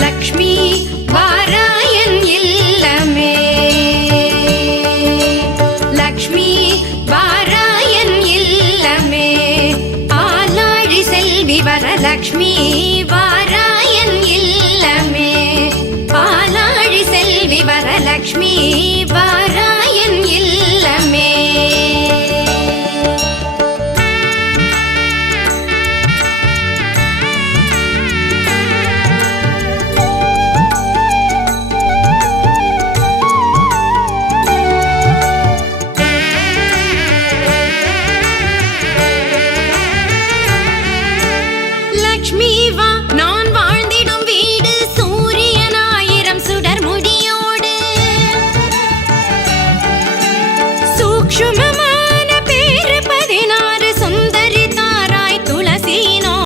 Lakshmi வாராயன் இல்லமே. Lakshmi வாராயன் இல்லமே. ஆலாழி Selvi Varalakshmi வாராயன் இல்லமே. ஆலாழி Selvi Varalakshmi வாராயன் இல்லமே. Lakshmi